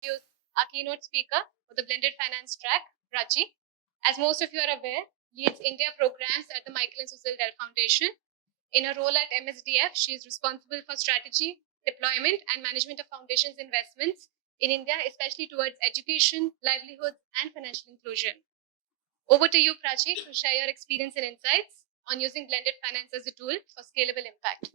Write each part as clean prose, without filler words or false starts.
Our keynote speaker for the blended finance track, Prachi. As most of you are aware, leads India programs at the Michael and Susan Dell Foundation. In her role at MSDF, she is responsible for strategy, deployment, and management of foundation's investments in India, especially towards education, livelihoods, and financial inclusion. Over to you, Prachi, to share your experience and insights on using blended finance as a tool for scalable impact.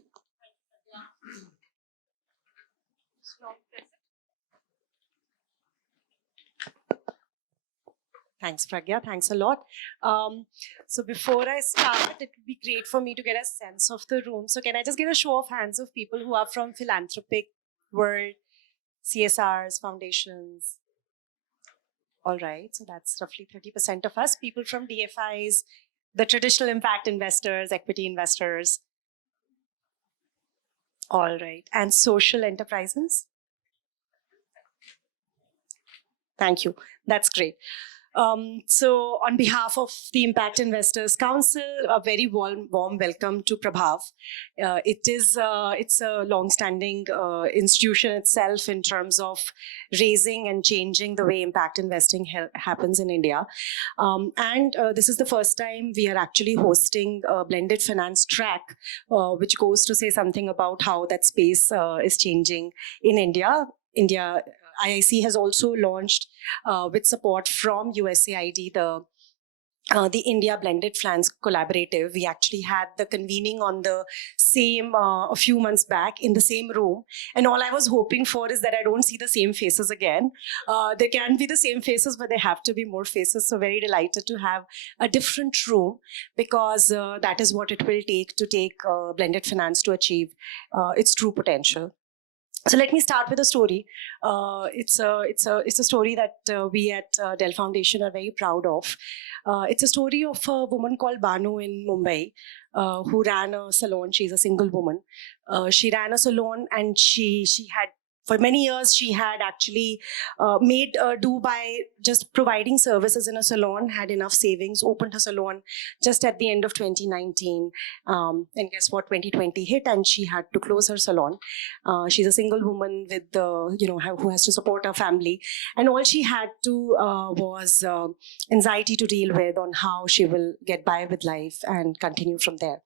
Thanks, Pragya. Thanks a lot. So before I start, it would be great for me to get a sense of the room. So can I just get a show of hands of people who are from philanthropic world, CSRs, foundations? All right, so that's roughly 30% of us. People from DFIs, the traditional impact investors, equity investors. All right, and social enterprises? Thank you. That's great. So on behalf of the Impact Investors Council, a very warm welcome to Prabhav. It's a long-standing institution itself in terms of raising and changing the way impact investing happens in India. This is the first time we are actually hosting a blended finance track, which goes to say something about how that space is changing in India. IIC has also launched, with support from USAID, the India Blended Finance Collaborative. We actually had the convening on the same a few months back in the same room. And all I was hoping for is that I don't see the same faces again. There can be the same faces, but there have to be more faces. So very delighted to have a different room, because that is what it will take to take blended finance to achieve its true potential. So let me start with a story. It's a story that we at Dell Foundation are very proud of. It's a story of a woman called Banu in Mumbai, who ran a salon. She's a single woman. She ran a salon, and she had, for many years, she had actually made do by just providing services in a salon, had enough savings, opened her salon just at the end of 2019. And guess what? 2020 hit, and she had to close her salon. She's a single woman with, who has to support her family. And all she had to was anxiety to deal with on how she will get by with life and continue from there.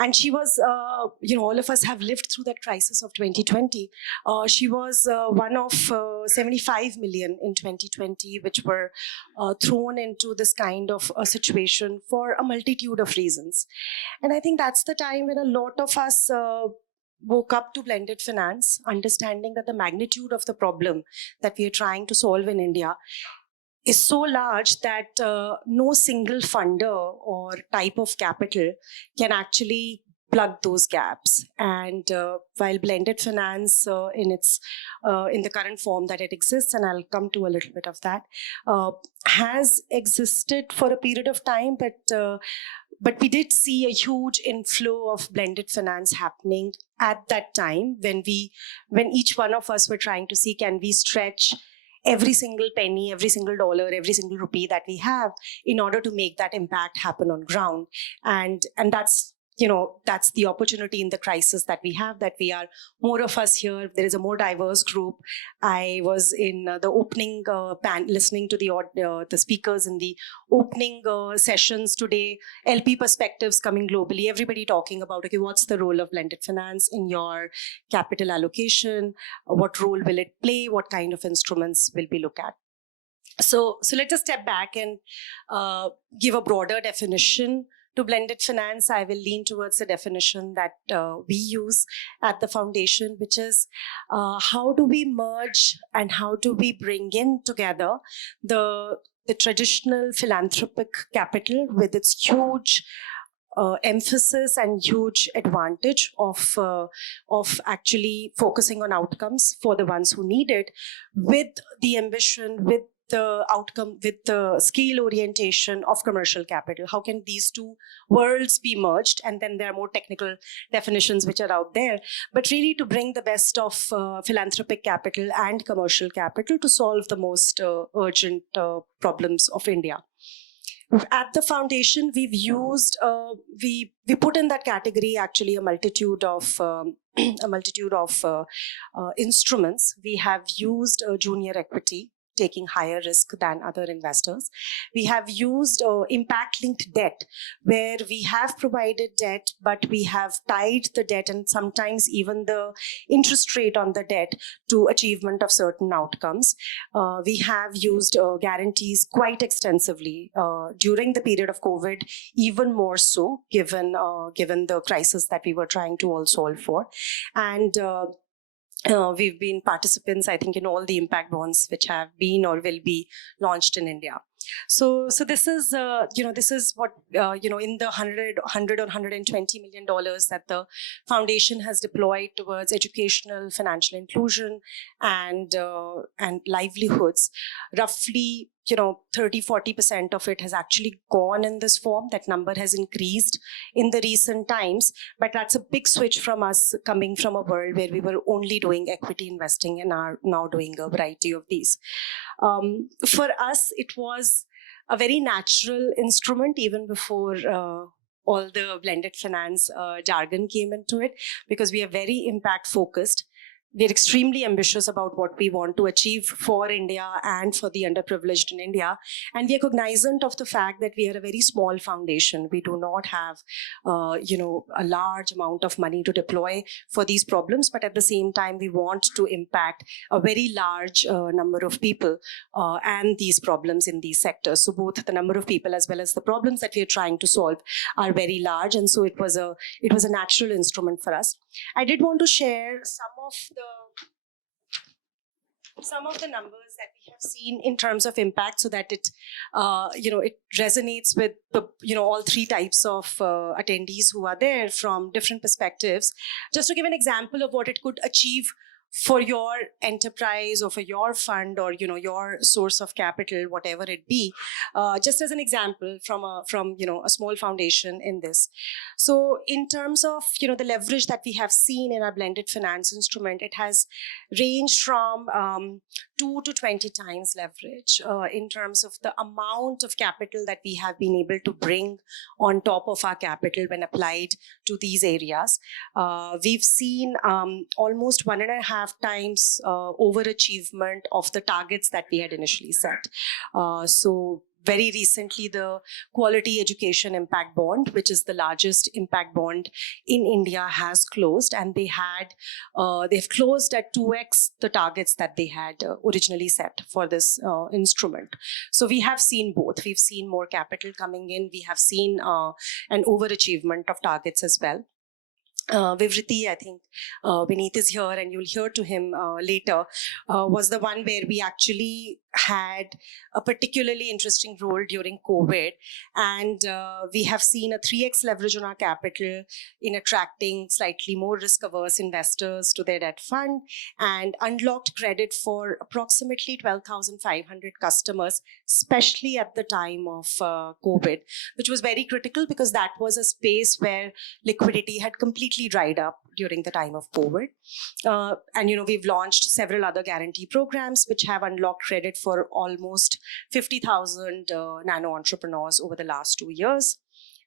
And she was, all of us have lived through that crisis of 2020. She was one of 75 million in 2020, which were thrown into this kind of a situation for a multitude of reasons. And I think that's the time when a lot of us woke up to blended finance, understanding that the magnitude of the problem that we are trying to solve in India is so large that no single funder or type of capital can actually plug those gaps. And while blended finance in the current form that it exists, and I'll come to a little bit of that, has existed for a period of time, but we did see a huge inflow of blended finance happening at that time when each one of us were trying to see, can we stretch every single penny, every single dollar, every single rupee that we have in order to make that impact happen on ground. And that's, that's the opportunity in the crisis that we have, that we are more of us here. There is a more diverse group. I was in the opening listening to the speakers in the opening sessions today, LP perspectives coming globally, everybody talking about, okay, what's the role of blended finance in your capital allocation? What role will it play? What kind of instruments will we look at? So let's just step back and give a broader definition to blended finance. I will lean towards the definition that we use at the foundation, which is how do we merge and how do we bring in together the traditional philanthropic capital with its huge emphasis and huge advantage of actually focusing on outcomes for the ones who need it, with the ambition, with the outcome, with the scale orientation of commercial capital. How can these two worlds be merged? And then there are more technical definitions which are out there, but really to bring the best of philanthropic capital and commercial capital to solve the most urgent problems of India. At the foundation, we've used we put in that category actually a multitude of instruments. We have used junior equity, taking higher risk than other investors. We have used impact-linked debt, where we have provided debt, but we have tied the debt and sometimes even the interest rate on the debt to achievement of certain outcomes. We have used guarantees quite extensively during the period of COVID, even more so, given the crisis that we were trying to all solve for. And we've been participants, I think, in all the impact bonds which have been or will be launched in India. So this is this is what in the 100 or 120 million dollars that the foundation has deployed towards educational, financial inclusion, and livelihoods. Roughly 30-40% of it has actually gone in this form. That number has increased in the recent times, but that's a big switch from us coming from a world where we were only doing equity investing and are now doing a variety of these. For us, it was a very natural instrument even before all the blended finance jargon came into it, because we are very impact focused. We're extremely ambitious about what we want to achieve for India and for the underprivileged in India. And we are cognizant of the fact that we are a very small foundation. We do not have, a large amount of money to deploy for these problems. But at the same time, we want to impact a very large number of people and these problems in these sectors. So both the number of people as well as the problems that we are trying to solve are very large. And so it was a natural instrument for us. I did want to share some of the numbers that we have seen in terms of impact, so that it resonates with all three types of attendees who are there from different perspectives. Just to give an example of what it could achieve for your enterprise or for your fund or your source of capital, whatever it be, just as an example from a small foundation in this. So in terms of the leverage that we have seen in our blended finance instrument, it has ranged from 2 to 20 times leverage in terms of the amount of capital that we have been able to bring on top of our capital when applied to these areas. We've seen almost 1.5 times overachievement of the targets that we had initially set. So very recently, the Quality Education Impact Bond, which is the largest impact bond in India, has closed, and they've closed at 2x the targets that they had originally set for this instrument. So we have seen both. We've seen more capital coming in. We have seen an overachievement of targets as well. Vivriti, I think Vineet is here and you'll hear to him later, was the one where we actually had a particularly interesting role during COVID. And we have seen a 3x leverage on our capital in attracting slightly more risk-averse investors to their debt fund, and unlocked credit for approximately 12,500 customers, especially at the time of COVID, which was very critical because that was a space where liquidity had completely dried up during the time of COVID. And we've launched several other guarantee programs which have unlocked credit for almost 50,000 nano entrepreneurs over the last 2 years.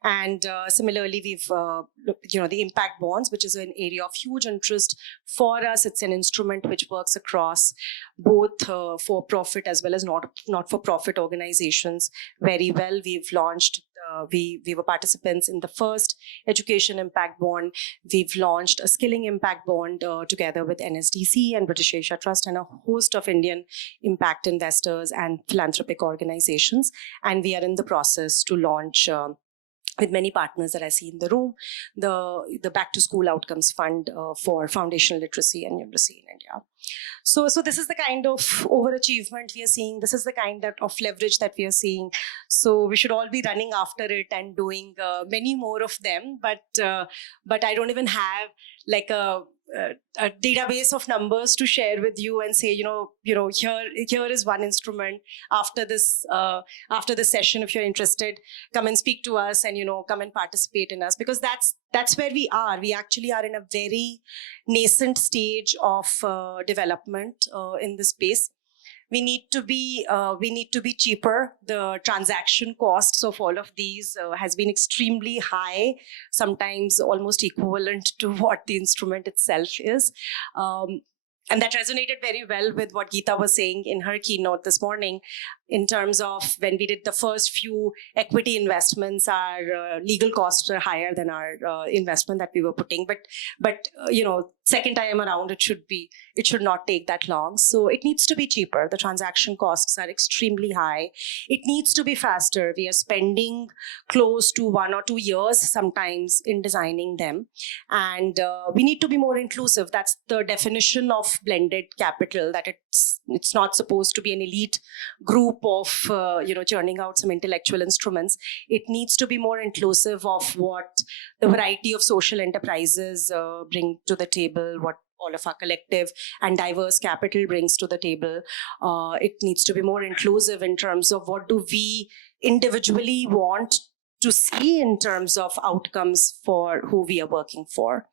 And similarly, we've, the impact bonds, which is an area of huge interest for us. It's an instrument which works across both for-profit as well as not-for-profit organizations very well. We've launched, we were participants in the first education impact bond. We've launched a skilling impact bond together with NSDC and British Asia Trust and a host of Indian impact investors and philanthropic organizations. And we are in the process to launch with many partners that I see in the room, the Back to School Outcomes Fund for foundational literacy and numeracy in India. So this is the kind of overachievement we are seeing. This is the kind of leverage that we are seeing. So we should all be running after it and doing many more of them. But I don't even have like a database of numbers to share with you and say, here is one instrument. After this session, if you're interested, come and speak to us and come and participate in us, because that's where we are. We actually are in a very nascent stage of development in this space. we need to be cheaper. The transaction costs of all of these has been extremely high, sometimes almost equivalent to what the instrument itself is. And that resonated very well with what Geeta was saying in her keynote this morning, in terms of when we did the first few equity investments, our legal costs are higher than our investment that we were putting. But second time around, it should not take that long. So it needs to be cheaper. The transaction costs are extremely high. It needs to be faster. We are spending close to 1 or 2 years sometimes in designing them. And we need to be more inclusive. That's the definition of blended capital, that it's not supposed to be an elite group of churning out some intellectual instruments. It needs to be more inclusive of what the variety of social enterprises bring to the table, what all of our collective and diverse capital brings to the table. It needs to be more inclusive in terms of what do we individually want to see in terms of outcomes for who we are working for.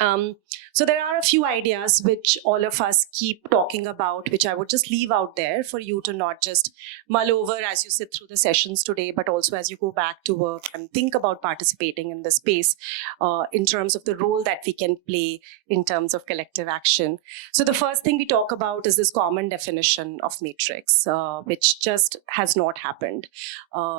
So there are a few ideas which all of us keep talking about, which I would just leave out there for you to not just mull over as you sit through the sessions today, but also as you go back to work and think about participating in the space in terms of the role that we can play in terms of collective action. So the first thing we talk about is this common definition of matrix, which just has not happened.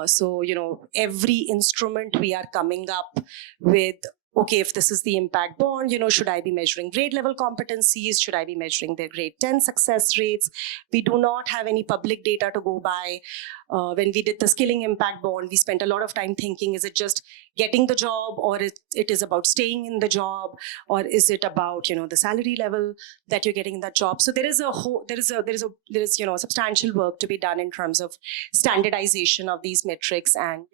So every instrument we are coming up with, okay, if this is the impact bond, should I be measuring grade level competencies? Should I be measuring their grade 10 success rates? We do not have any public data to go by. When we did the skilling impact bond, we spent a lot of time thinking, is it just getting the job, or it is about staying in the job, or is it about, the salary level that you're getting in that job? So there is substantial work to be done in terms of standardization of these metrics and,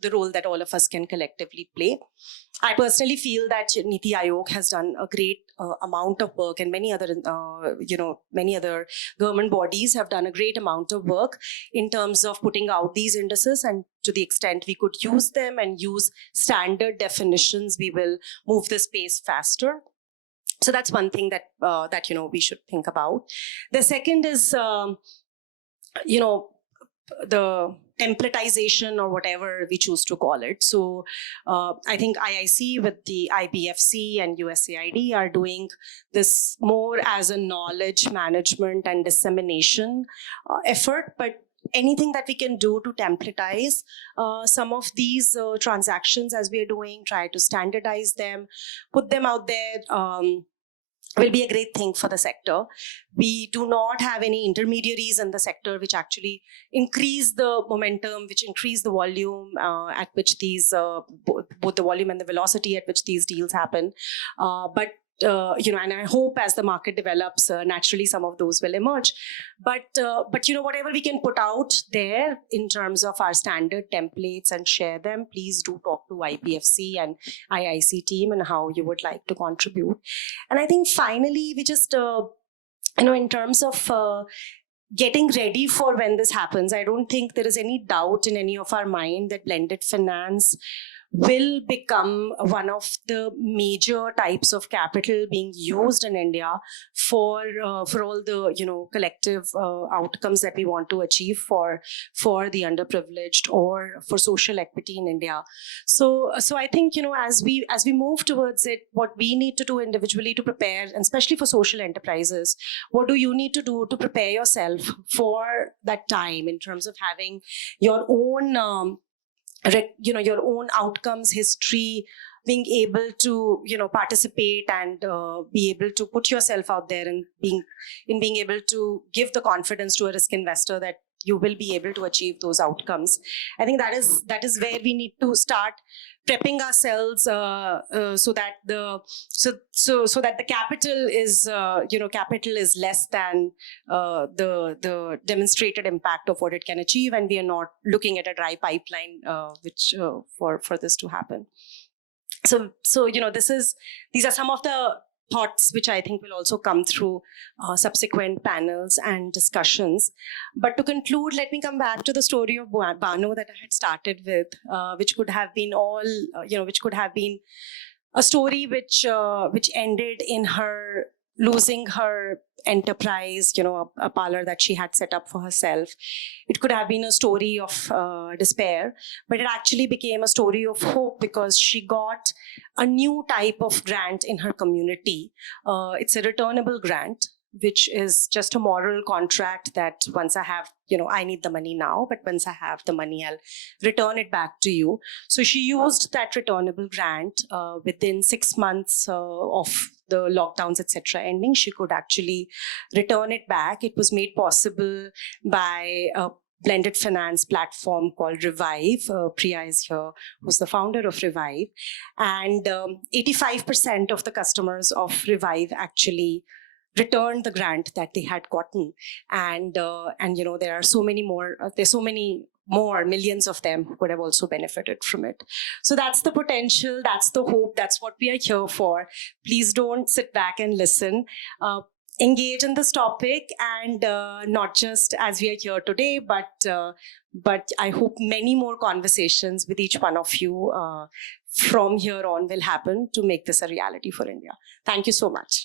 the role that all of us can collectively play. I personally feel that Niti Aayog has done a great amount of work, and many other government bodies have done a great amount of work in terms of putting out these indices. And to the extent we could use them and use standard definitions, we will move the space faster. So that's one thing that we should think about. The second is the templatization, or whatever we choose to call it. So I think IIC with the IBFC and USAID are doing this more as a knowledge management and dissemination effort, but anything that we can do to templatize some of these transactions as we are doing, try to standardize them, put them out there, will be a great thing for the sector. We do not have any intermediaries in the sector which actually increase the momentum, which increase the volume at which these, both the volume and the velocity at which these deals happen. But and I hope as the market develops, naturally some of those will emerge. But whatever we can put out there in terms of our standard templates and share them, please do talk to IBFC and IIC team and how you would like to contribute. And I think finally, we just, in terms of getting ready for when this happens, I don't think there is any doubt in any of our mind that blended finance will become one of the major types of capital being used in India for all the collective outcomes that we want to achieve for the underprivileged or for social equity in India. So I think as we move towards it, what we need to do individually to prepare, and especially for social enterprises, what do you need to do to prepare yourself for that time in terms of having your own your own outcomes history, being able to participate and be able to put yourself out there, and being able to give the confidence to a risk investor that you will be able to achieve those outcomes. I think that is where we need to start prepping ourselves so that the capital is less than the demonstrated impact of what it can achieve, and we are not looking at a dry pipeline which for this to happen. So these are some of the thoughts which I think will also come through subsequent panels and discussions. But to conclude, let me come back to the story of Bano that I had started with, which could have been which could have been a story which ended in her losing her enterprise, a parlor that she had set up for herself. It could have been a story of despair, but it actually became a story of hope because she got a new type of grant in her community. It's a returnable grant, which is just a moral contract that once I have, I need the money now, but once I have the money, I'll return it back to you. So she used that returnable grant within 6 months of the lockdowns, etc., ending. She could actually return it back. It was made possible by a blended finance platform called Revive. Priya is here, who's the founder of Revive. And 85% of the customers of Revive actually returned the grant that they had gotten, and there are so many more. There's so many more, millions of them who could have also benefited from it. So that's the potential, that's the hope, that's what we are here for. Please don't sit back and listen. Engage in this topic, and not just as we are here today, but I hope many more conversations with each one of you from here on will happen to make this a reality for India. Thank you so much.